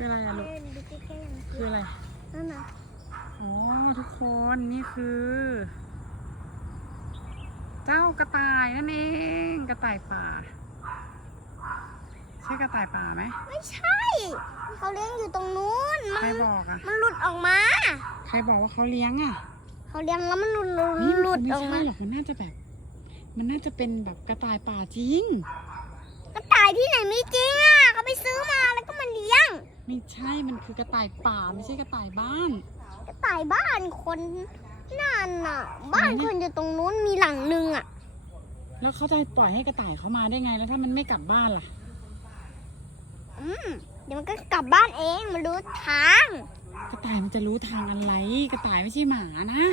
คืออะไรอะลูกเล่นดูใกล้ๆหน่อยคืออะไร นั่นน่ะอ๋อทุกคนนี่คือ เจ้ากระต่ายนั่นเอง กระต่ายป่า ใช่กระต่ายป่าไหม ไม่ใช่ เขาเลี้ยงอยู่ตรงนู้น มัใครน บอกอะมันหลุดออกมา ใครบอกว่าเขาเลี้ยงอะเขาเลี้ยงแล้วมันหลุดหลุดนี่หลุดไม่ออกใช่มาหรอกมันน่าจะแบบ มันน่าจะเป็นแบบกระต่ายป่าจริง กระต่ายที่ไหนมีจริงอะเขาไปซื้อมาแล้วก็มาเลี้ยง ไม่ใช่มันคือกระต่ายป่าไม่ใช่กระต่ายบ้าน กระต่ายบ้านคนนั่นน่ะ บ้านไหนเนี่ยคนอยู่ตรงนู้นมีหลังหนึ่งอะ แล้วเขาจะปล่อยให้กระต่ายเขามาได้ไงแล้วถ้ามันไม่กลับบ้านล่ะ อืมเดี๋ยวมันก็กลับบ้านเองมันรู้ทาง กระต่ายมันจะรู้ทางอะไร กระต่ายไม่ใช่หมานะ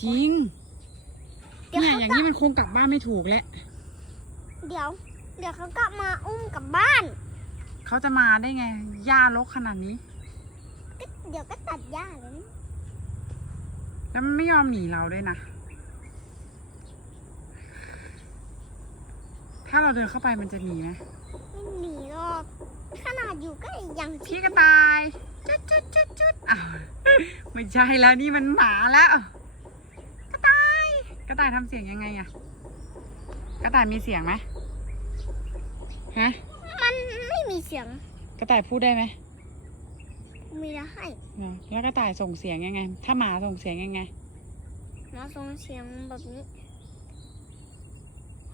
จริงเดี๋ยวเนี่ยเขาอย่างกลันี้บมันคงกลับบ้านไม่ถูกแล้ว เดี๋ยว เดี๋ยวเขากลับมาอุ้มกลับบ้าน เขาจะมาได้ไง หญ้ารกขนาดนี้ ก็เดี๋ยวก็ตัดหญ้าเลยนะแล้วมันไม่ยอมหนีเราด้วยนะ ถ้าเราเดินเข้าไปมันจะหนีไหมไม่หนีหรอก ขนาดอยู่ก็ยังพี่กระต่าย จุดจุดจุดจุดอ้าวไม่ใช่แล้วนี่มันหมาแล้ว กระต่าย กระต่ายทำเสียงยังไงอะกระต่ายมีเสียงไหมฮะ มันไม่มีเสียงกระต่ายพูดได้ไหมมีแล้วให้เหรอแล้วกระต่ายส่งเสียงยังไง ถ้าหมาส่งเสียงยังไงมาส่งเสียงแบบนี้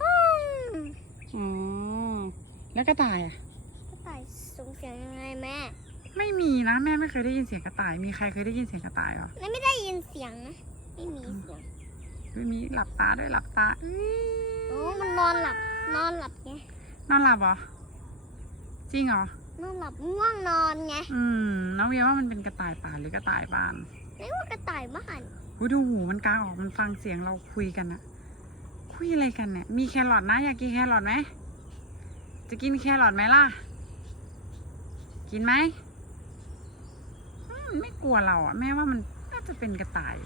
อ๋อ แล้วกระต่ายอะกระต่ายส่งเสียงยังไงแม่ไม่มีนะแม่ไม่เคยได้ยินเสียงกระต่าย มีใครเคยได้ยินเสียงกระต่ายเหรอแม่ไม่ได้ยินเสียงนะไม่มีเสียงไม่มีหลับตาด้วยหลับตาอื้โอ้มันนอนหลับนอนหลับไงอนอนหลับเหรอ จริงเหรอ นอนหลับง่วงนอนไงอืม น้องเวียว่ามันเป็นกระต่ายป่าหรือกระต่ายบ้านไม่ว่ากระต่ายบ้านหูดูหูมันกลางออกมันฟังเสียงเราคุยกันอะคุยอะไรกันเนี่ยมีแครอทนะอยากกินแครอทไหมจะกินแครอทไหมล่ะ กินไหมอืมไม่กลัวเราอะแม่ว่ามันน่าจะเป็นกระต่าย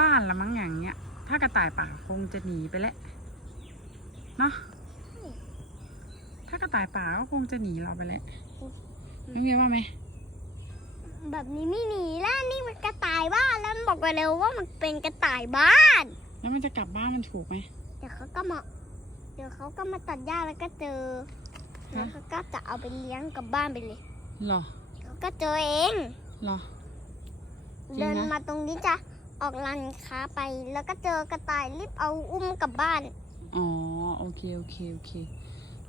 บ้านละมั้งอย่างเงี้ย ถ้ากระต่ายป่าคงจะหนีไปแล้วเนาะถ้ากระต่ายป่าก็คงจะหนีเราไปแล้วน้องเวียว่าไหม แบบนี้ไม่หนีแล้วนี่มันกระต่ายบ้านแล้วมันบอกไปเร็วว่ามันเป็นกระต่ายบ้าน แล้วมันจะกลับบ้านมันถูกไหมเดี๋ยวเขาก็มา เดี๋ยวเขาก็มาตัดหญ้าแล้วก็เจอฮะแล้วเขาก็จะเอาไปเลี้ยงกลับบ้านไปเลยหรอเขาก็เจอเองหรอจริงนะเดินมาตรงนี้จะออกร้านค้าไปแล้วก็เจอกระต่ายรีบเอาอุ้มกลับบ้าน อ๋อ โอเค โอเค โอเค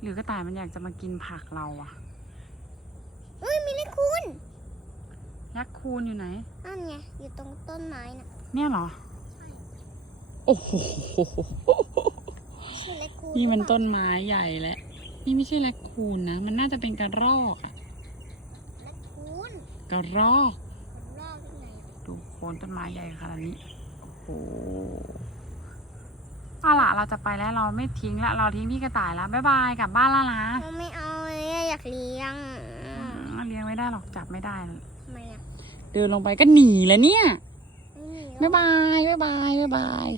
หรือกระต่ายมันอยากจะมากินผักเราอะเอ้ยมีเลขคูณยักษ์คูณอยู่ไหน นั่นไงอยู่ตรงต้นไม้น่ะเนี่ยเหรอ โอ้โห ใช่เลขคูณนี่มันหรือเปล่าต้นไม้ใหญ่แหละนี่ไม่ใช่แรคคูนนะ มันน่าจะเป็นกระรอกอะเลขคูณกระรอก มันรอบที่ไหน ดูโคนต้นไม้ใหญ่ขนาดนี้ โอ้โห เอาล่ะเราจะไปแล้วเราไม่ทิ้งละเราทิ้งพี่กระต่ายแล้วบ๊ายบายกลับบ้านแล้วนะเราไม่เอาเลยอะอยากเลี้ยงอืมเลี้ยงไม่ได้หรอกจับไม่ได้ทำไมอะเดินลงไปก็หนีแล้วเนี่ยไม่มีหรอก บ๊ายบายบ๊ายบายบ๊ายบาย